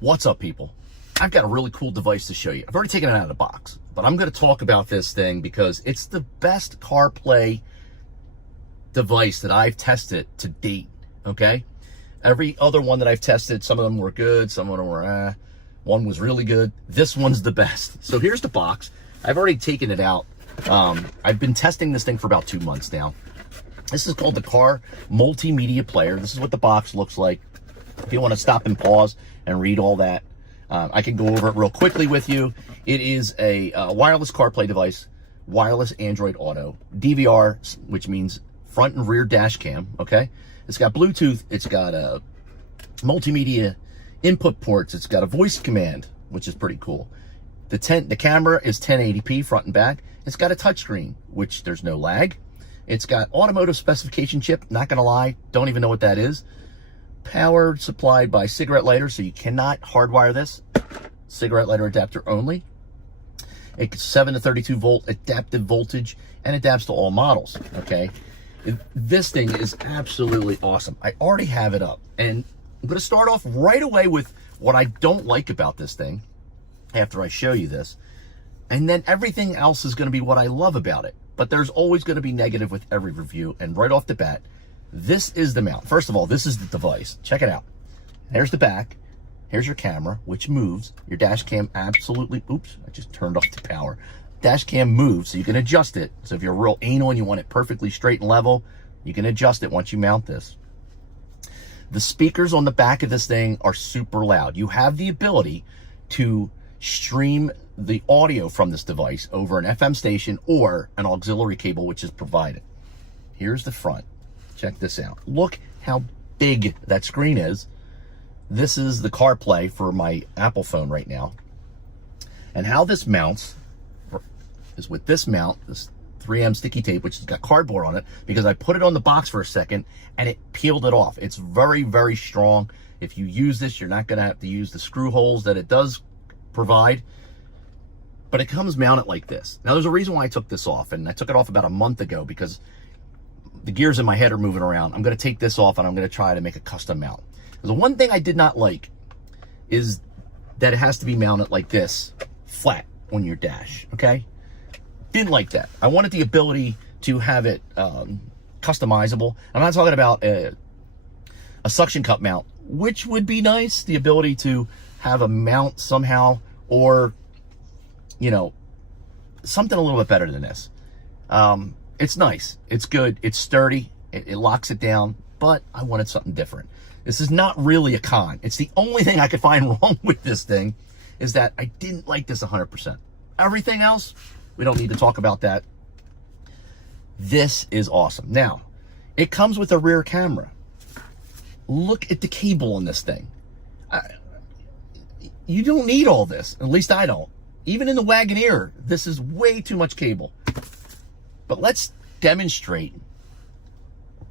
What's up, people? I've got a really cool device to show you. I've already taken it out of the box, but I'm going to talk about this thing because it's the best CarPlay device that I've tested to date, okay? Every other one that I've tested, some of them were good, some of them were one was really good. This one's the best. So here's the box. I've already taken it out. I've been testing this thing for about 2 months now. This is called the Car Multimedia Player. This is what the box looks like. If you want to stop and pause and read all that, I can go over it real quickly with you. It is a wireless CarPlay device, wireless Android Auto, DVR, which means front and rear dash cam, okay? It's got Bluetooth, it's got multimedia input ports, it's got a voice command, which is pretty cool. The camera is 1080p front and back. It's got a touchscreen, which there's no lag. It's got automotive specification chip, not gonna lie, don't even know what that is. Power supplied by cigarette lighter, so you cannot hardwire this. Cigarette lighter adapter only. It's 7 to 32 volt adaptive voltage and adapts to all models, okay? This thing is absolutely awesome. I already have it up, and I'm gonna start off right away with what I don't like about this thing after I show you this. And then everything else is gonna be what I love about it. But there's always gonna be negative with every review, and right off the bat, this is the mount. First of all, this is the device. Check it out. There's the back. Here's your camera, which moves. Your dash cam absolutely, oops, I just turned off the power. Dash cam moves, so you can adjust it. So if you're real anal and you want it perfectly straight and level, you can adjust it once you mount this. The speakers on the back of this thing are super loud. You have the ability to stream the audio from this device over an FM station or an auxiliary cable, which is provided. Here's the front. Check this out. Look how big that screen is. This is the CarPlay for my Apple phone right now. And how this mounts is with this mount, this 3M sticky tape, which has got cardboard on it, because I put it on the box for a second and it peeled it off. It's very, very strong. If you use this, you're not gonna have to use the screw holes that it does provide, but it comes mounted like this. Now, there's a reason why I took this off, and I took it off about a month ago because the gears in my head are moving around. I'm going to take this off and I'm going to try to make a custom mount. The one thing I did not like is that it has to be mounted like this, flat on your dash, okay? Didn't like that. I wanted the ability to have it customizable. I'm not talking about a suction cup mount, which would be nice, the ability to have a mount somehow, or, you know, something a little bit better than this. It's nice, it's good, it's sturdy, it locks it down, but I wanted something different. This is not really a con. It's the only thing I could find wrong with this thing, is that I didn't like this 100%. Everything else, we don't need to talk about that. This is awesome. Now, it comes with a rear camera. Look at the cable on this thing. You don't need all this, at least I don't. Even in the Wagoneer, this is way too much cable. But let's demonstrate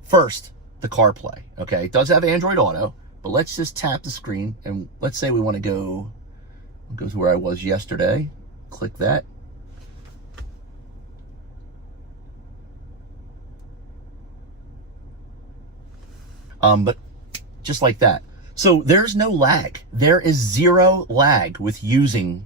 first the CarPlay, okay? It does have Android Auto, but let's just tap the screen and let's say we want to go to where I was yesterday. Click that. But just like that. So there's no lag. There is zero lag with using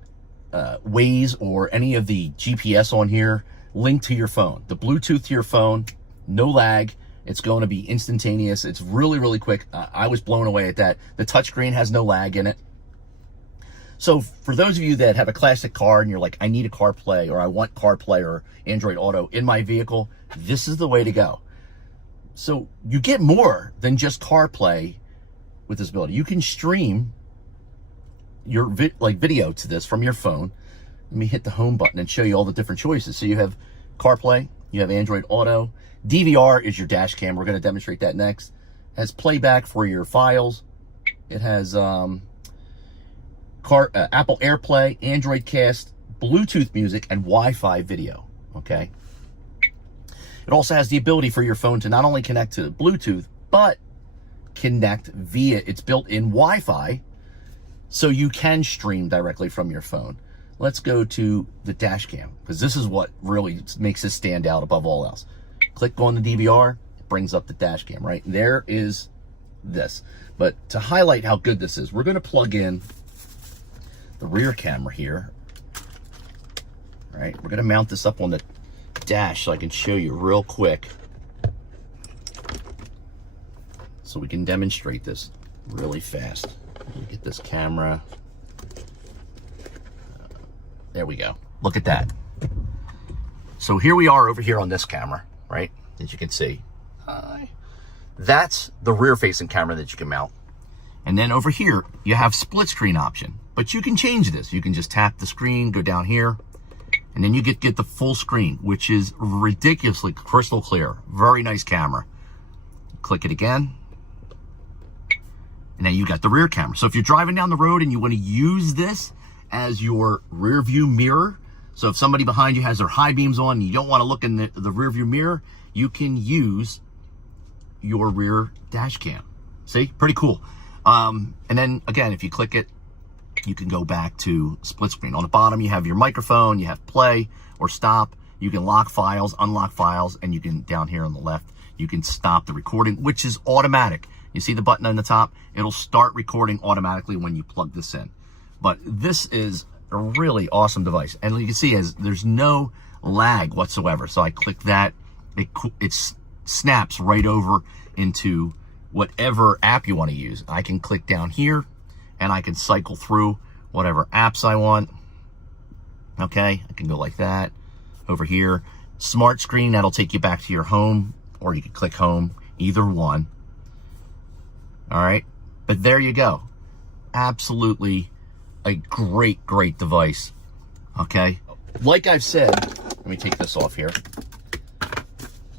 Waze or any of the GPS on here linked to your phone. The Bluetooth to your phone, no lag. It's going to be instantaneous. It's really, really quick. I was blown away at that. The touchscreen has no lag in it. So for those of you that have a classic car and you're like, I need a CarPlay, or I want CarPlay or Android Auto in my vehicle, this is the way to go. So you get more than just CarPlay with this ability. You can stream your video to this from your phone. Let me hit the home button and show you all the different choices. So you have CarPlay, you have Android Auto, DVR is your dash cam. We're going to demonstrate that next. It has playback for your files. It has Apple Airplay, Android Cast, Bluetooth music, and Wi-Fi video, okay? It also has the ability for your phone to not only connect to Bluetooth, but connect via its built-in Wi-Fi, so you can stream directly from your phone. Let's go to the dash cam, because this is what really makes this stand out above all else. Click on the DVR, it brings up the dash cam, right? There is this. But to highlight how good this is, we're going to plug in the rear camera here. All right, we're gonna mount this up on the dash so I can show you real quick, so we can demonstrate this really fast. Let me get this camera. There we go. Look at that. So here we are over here on this camera, right? As you can see. Hi. That's the rear facing camera that you can mount. And then over here, you have split screen option, but you can change this. You can just tap the screen, go down here, and then you get the full screen, which is ridiculously crystal clear. Very nice camera. Click it again. And then you got the rear camera. So if you're driving down the road and you want to use this as your rear view mirror, so if somebody behind you has their high beams on and you don't want to look in the rear view mirror, you can use your rear dash cam. See, pretty cool. And then again, if you click it, you can go back to split screen. On the bottom, you have your microphone, you have play or stop. You can lock files, unlock files, and you can, down here on the left, you can stop the recording, which is automatic. You see the button on the top? It'll start recording automatically when you plug this in. But this is a really awesome device. And you can see there's no lag whatsoever. So I click that, it snaps right over into whatever app you want to use. I can click down here and I can cycle through whatever apps I want. Okay, I can go like that. Over here, smart screen, that'll take you back to your home, or you can click home, either one. All right, but there you go. Absolutely a great device. Okay, like I've said, let me take this off here.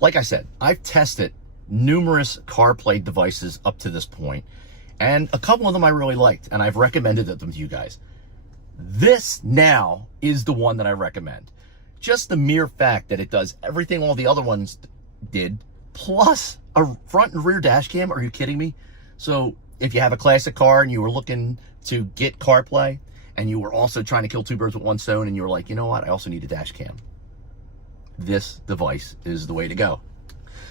Like I said, I've tested numerous CarPlay devices up to this point, and a couple of them I really liked, and I've recommended them to you guys. This now is the one that I recommend. Just the mere fact that it does everything all the other ones did, plus a front and rear dash cam. Are you kidding me? So if you have a classic car and you were looking to get CarPlay, and you were also trying to kill two birds with one stone, and you were like, you know what, I also need a dash cam, this device is the way to go.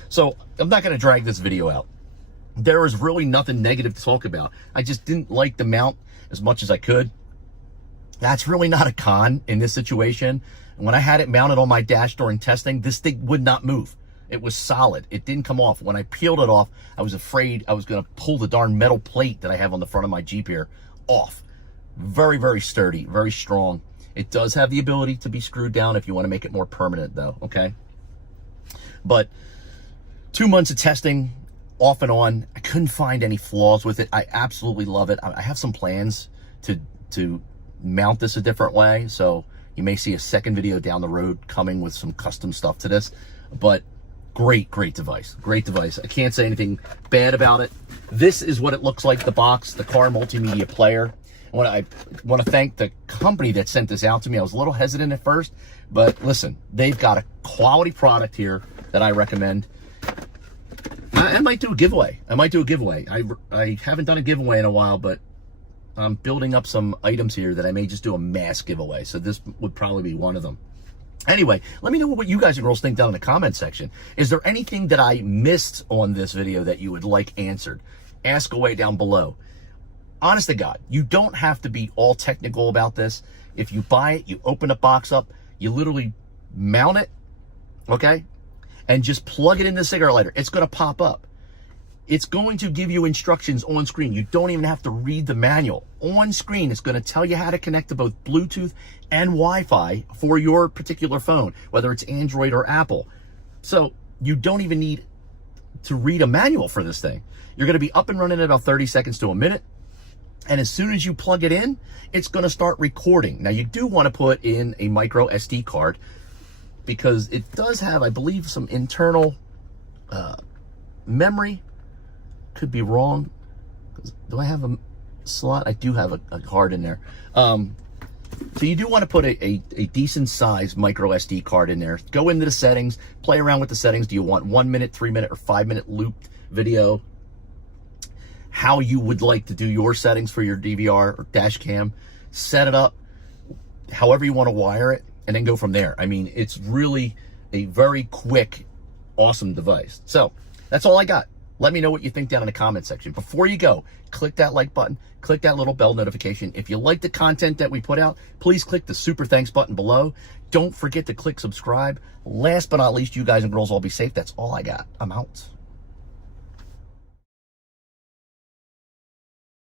So I'm not going to drag this video out. There is really nothing negative to talk about. I just didn't like the mount as much as I could. That's really not a con in this situation. When I had it mounted on my dash during testing, this thing would not move. It was solid. It didn't come off. When I peeled it off, I was afraid I was going to pull the darn metal plate that I have on the front of my Jeep here off. Very sturdy, very strong. It does have the ability to be screwed down if you want to make it more permanent though, okay? But 2 months of testing, off and on, I couldn't find any flaws with it. I absolutely love it. I have some plans to mount this a different way, so you may see a second video down the road coming with some custom stuff to this. But great device. Great device. I can't say anything bad about it. This is what it looks like, the box, the car multimedia player. I want to thank the company that sent this out to me. I was a little hesitant at first, but listen, they've got a quality product here that I recommend. I might do a giveaway. I haven't done a giveaway in a while, but I'm building up some items here that I may just do a mass giveaway. So this would probably be one of them. Anyway, let me know what you guys and girls think down in the comment section. Is there anything that I missed on this video that you would like answered? Ask away down below. Honest to God, you don't have to be all technical about this. If you buy it, you open the box up, you literally mount it, okay? And just plug it in the cigarette lighter. It's going to pop up. It's going to give you instructions on screen. You don't even have to read the manual. On screen, it's going to tell you how to connect to both Bluetooth and Wi-Fi for your particular phone, whether it's Android or Apple. So you don't even need to read a manual for this thing. You're going to be up and running in about 30 seconds to a minute. And as soon as you plug it in, it's going to start recording. Now, you do want to put in a micro SD card because it does have, I believe, some internal memory. Could be wrong. Do I have a slot? I do have a card in there. So you do want to put a decent size micro SD card in there. Go into the settings, play around with the settings. Do you want 1 minute, 3 minute, or 5 minute looped video? How you would like to do your settings for your DVR or dash cam. Set it up however you want to wire it, and then go from there. I mean, it's really a very quick, awesome device. So that's all I got. Let me know what you think down in the comment section. Before you go, click that like button, click that little bell notification. If you like the content that we put out, please click the super thanks button below. Don't forget to click subscribe. Last but not least, you guys and girls all be safe. That's all I got. I'm out.